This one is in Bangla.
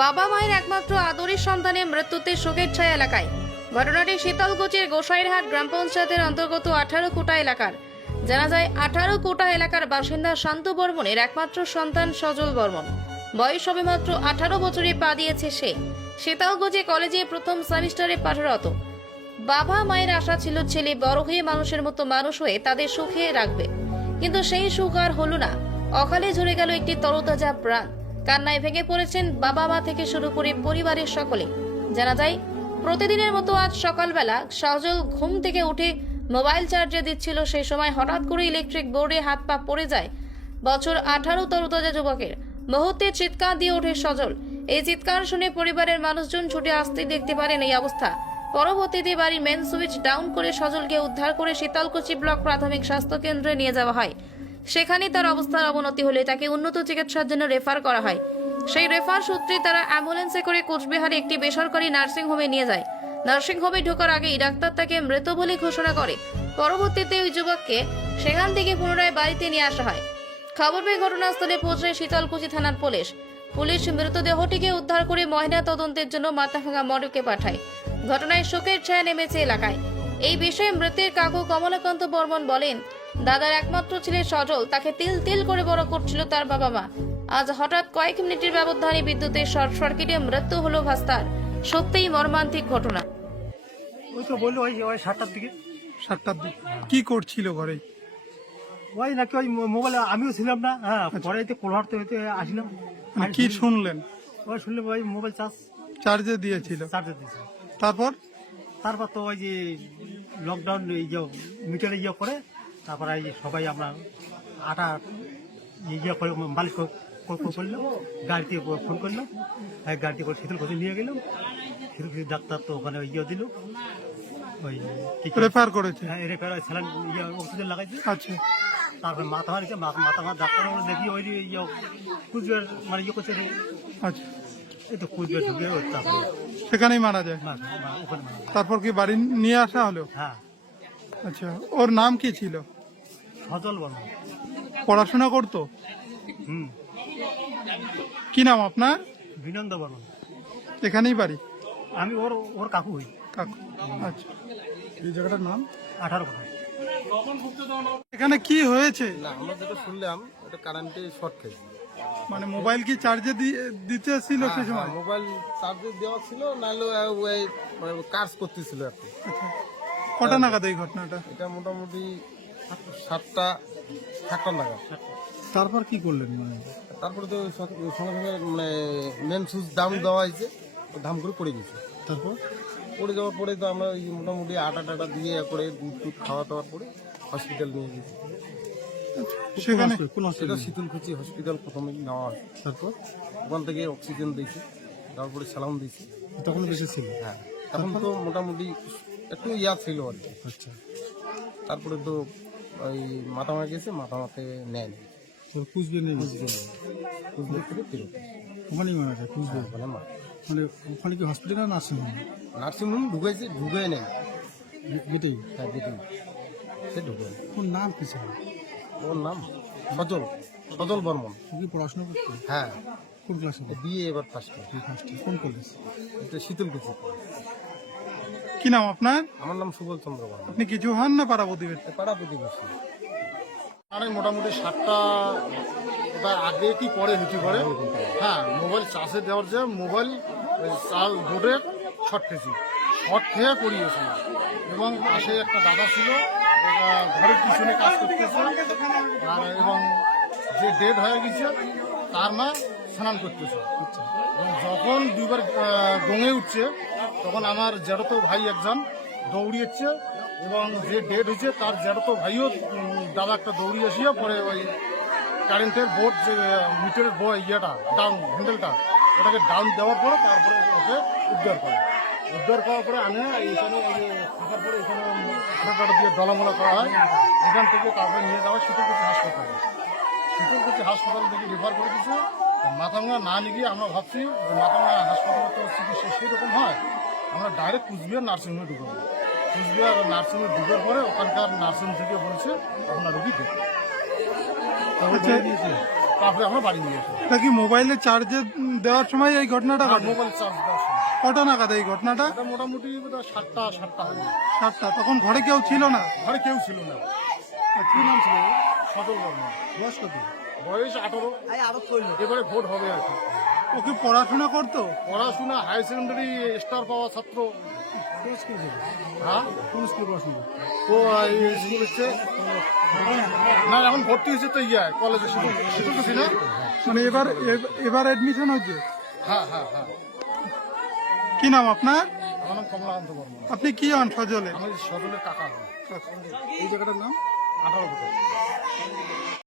বাবা মায়ের একমাত্র আদরের সন্তানের মৃত্যুতে শোকের ছায়া এলাকায়। ঘটনাটি শীতলকুচির গোসাইরহাট গ্রাম পঞ্চায়েতের অন্তর্গত আঠারো কোটা এলাকার। জানা যায়, আঠারো কোটা এলাকার বাসিন্দা শান্ত বর্মনের একমাত্র সন্তান সজল বর্মন। বয়স সবেমাত্র আঠারো বছরে পা দিয়েছে সে। শীতলকুচি কলেজে প্রথম সেমিস্টারে পাঠরত। বাবা মায়ের আশা ছিল ছেলে বড় হয়ে মানুষের মতো মানুষ হয়ে তাদের সুখে রাখবে। কিন্তু সেই সুখ আর হলো না। অকালে ঝরে গেল একটি তরতাজা প্রাণ। কান্নায় ভেঙে পড়েছেন বাবা মা থেকে শুরু করে পরিবারের সকলে। জানা যায়, প্রতিদিনের মতো আজ সকালবেলা সজল ঘুম থেকে উঠে মোবাইল চার্জে দিচ্ছিল। সেই সময় হঠাৎ করে ইলেকট্রিক বোর্ডে হাত পা পড়ে যায় বছর আঠারো তরতাজা যুবকের। মুহূর্তে চিৎকার দিয়ে ওঠে সজল। এই চিৎকার শুনে পরিবারের মানুষজন ছুটে আসতে দেখতে পারেন এই অবস্থা। পরবর্তীতে বাড়ির মেন সুইচ ডাউন করে সজলকে উদ্ধার করে শীতলকুচি ব্লক প্রাথমিক স্বাস্থ্য কেন্দ্রে নিয়ে যাওয়া হয়। সেখানে তার অবস্থার অবনতি হলে তাকে উন্নত চিকিৎসার জন্য রেফার করা হয়। সেই রেফার সূত্রে তারা অ্যাম্বুলেন্সে করে কোচবিহারে একটি বেসরকারি নার্সিংহোমে নিয়ে যায়। নার্সিংহোমে ঢোকার আগেই ডাক্তার তাকে মৃত বলে ঘোষণা করে। পরবর্তীতে ওই যুবককে সেখান থেকে পুনরায় বাড়িতে নিয়ে আসা হয়। খবর পেয়ে ঘটনাস্থলে পৌঁছে শীতলকুচি থানার পুলিশ। পুলিশ মৃতদেহটিকে উদ্ধার করে ময়না তদন্তের জন্য মাথাভাঙা মর্গে পাঠায়। ঘটনায় শোকের ছায়া নেমেছে এলাকায়। এই বিষয়ে মৃতের কাকু কমলাকান্ত বর্মন বলেন দাদার একমাত্র ছেলে সজল তাকে তিল তিল করে বড় করছিল তার বাবা মা। আজ হঠাৎ কয়েক মিনিটের ব্যবধানে বিদ্যুতের শর্ট সার্কিটে মৃত্যু হলো ভাস্তার। সত্যিই মর্মান্তিক ঘটনা। ওই তো বলল ওই ওই সাতটার দিকে। সাতটার দিকে। কি করছিল ঘরে? ওই নাকি ওই মো- মোবাইলে আমিও ছিলাম না। হ্যাঁ পরে তো কোলহাটতে হইতে আসলাম। মানে কি শুনলেন? ওই শুনলাম ওই মোবাইল চার্জ। চার্জে দিয়েছিল। চার্জে দিয়েছে তারপর? তারপর তো ওই যে লকডাউন এই যে মিটারে ইয়ে করে তারপরে এই সবাই আমরা আটা ইয়ে করে মালিশ করে- করে- করে করলাম গাড়িতে ফোন করলাম এই গাড়িতে করে শীতল ঘষে নিয়ে গেলাম শীতল ঘষে ডাক্তার তো ওখানে ইয়ে দিল ওই রেফার করেছে। হ্যাঁ রেফার স্যালাইন ইয়ে অক্সিজেন লাগাইছে। আচ্ছা। তারপরে মাথা মারিছে মাথা মাথা মার ডাক্তার দেখি ওই ইয়ে কুচবিহার মানে ইয়ে করছে। আচ্ছা। এই তো কুচবিহার ঢুকে তারপরে সেখানেই মারা যায়। তারপর কি বাড়ি নিয়ে আসা হলো? হ্যাঁ। আচ্ছা ওর নাম কি ছিল? সজল বর্মন পড়াশোনা করতো? হুম। কি নাম আপনার? বিনন্দ বর্মন এখানেই বাড়ি? আমি ওর ওর কাকু হই। কাকু। আচ্ছা। এই জায়গাটার নাম? আঠারো কথা এখানে কি হয়েছে? না আমরা যেটা শুনলাম এটা কারেন্টে শর্ট খেয়েছে মানে মোবাইল কি চার্জে দিতে ছিল সে সময়? মোবাইল চার্জে দেওয়া ছিল নাহলে ওই মানে কাজ করতেছিল আর কি। আচ্ছা। কটা নাগাদ এই ঘটনাটা? এটা মোটামুটি সাতটা সাতটা নাগাদ। তারপর কি করলেন মানে? তারপরে তো সঙ্গে সঙ্গে মানে মেন সুইচ দাম দেওয়া হয়েছে দাম করে পড়ে গেছে। তারপর? পড়ে যাওয়ার পরে তো আমরা ওই মোটামুটি আটা টাটা দিয়ে এ করে দুধ টুধ খাওয়া দাওয়ার পরে হসপিটাল নিয়ে গেছি। সেখানে? সেটা শীতলকুচি হসপিটাল প্রথমে নেওয়া হয়। তারপর? ওখান থেকে অক্সিজেন দিয়েছি তারপরে স্যালাম দিয়েছি। তখন বেশি ছিল? হ্যাঁ তখন তো মোটামুটি একটু ইয়া ছিল আর কি। আচ্ছা। তারপরে তো ওই মাথা মারা গেছে মাথা মাথে নেয় নি তোর কুচবিহার নেই? থেকে ফেরত ওখানেই মারা যায় কুচবিহার ওখানে মা মানে ওখানে কি হসপিটাল নার্সিং হোম ঢুকেছে ঢুকে নেই দুটোই হ্যাঁ সে ঢুকে ওর নাম কি ছিল? ওর নাম সজল সজল বর্মন। কি পড়াশোনা করতো? হ্যাঁ। কোন ক্লাসে ও বিয়ে এবার ফার্স্ট ফার্স্টে কোন কলেজ এটা শীতলকুচি। কি নাম আপনার? আমার নাম সুবল চন্দ্র আপনি কিছু হন না পাড়া প্রতিবেশী পাড়া প্রতিবেশী আরে মোটামুটি সাতটা ওটা আগে কি পরে হয়েছে পরে? হ্যাঁ মোবাইল চার্জে দেওয়ার যে মোবাইল চাল বোর্ডে শর্ট খেয়েছি। শর্ট খেয়ে পড়িয়েছে এবং পাশে একটা দাদা ছিল ঘরের পিছনে কাজ করতেছে। আর এবং যে ডেড হয়ে গেছে তার মা স্নান করতেছে। এবং যখন দুইবার গঙে উঠছে তখন আমার জেঠতো ভাই একজন দৌড়িয়েছে এবং যে ডেড হয়েছে তার জেঠতো ভাইও দাদা একটা দৌড়িয়ে এসিয়ে পরে ওই কারেন্টের বোর্ড যে মিটারের বই ইয়েটা ডাউন হ্যান্ডেলটা ওটাকে ডাউন দেওয়ার পরে তারপরে ওকে উদ্ধার করে। উদ্ধার করার পরে আনে এখানে থাকার পরে এখানে দিয়ে দলামলা করা হয়। এখান থেকে তারপরে নিয়ে যাওয়া শীতলকুচি হাসপাতালে। শীতলকুচি হাসপাতাল থেকে রেফার করে দিচ্ছে মাথাভাঙা না নিয়ে গিয়ে আমরা ভাবছি যে মাথাভাঙা হাসপাতালে তো চিকিৎসা সেই রকম হয়। আমরা ডাইরেক্ট কুচবিহার নার্সিংহোমে ঢুকবো কুচবিহার নার্সিংহোমে ঢুকার পরে ওখানকার নার্সিং থেকে বলছে আপনার রুগী দেখুন আচ্ছা। তারপরে আমরা বাড়ি নিয়ে আসি এটা কি মোবাইলে চার্জে দেওয়ার সময় এই ঘটনাটা ঘটে? মোবাইল চার্জ দেওয়ার সময়। কটা নাগাদ এই ঘটনাটা? এটা মোটামুটি বোধহয় সাতটা সাতটা হবে সাতটা। তখন ঘরে কেউ ছিল না? ঘরে কেউ ছিল না। কি নাম ছিল? সচল বর্মা বয়স কত বয়স আঠারো। এবারে ভোট হবে আর কি। ও কি পড়াশোনা করতো? পড়াশোনা হাই সেকেন্ডারি স্টার পাওয়া ছাত্র। হ্যাঁ? কোন স্কুল পড়াশোনা ও স্কুল হচ্ছে না এখন ভর্তি হয়েছে তো ইয়া কলেজে শুধু শুধু তো না মানে এবার এব- এবার হচ্ছে হ্যাঁ হ্যাঁ হ্যাঁ। কি নাম আপনার? আমার নাম কমলাকান্ত বর্মা আপনি কি হন সজলে? আমি সজলের কাকা হই। এই জায়গাটার নাম? আঠারো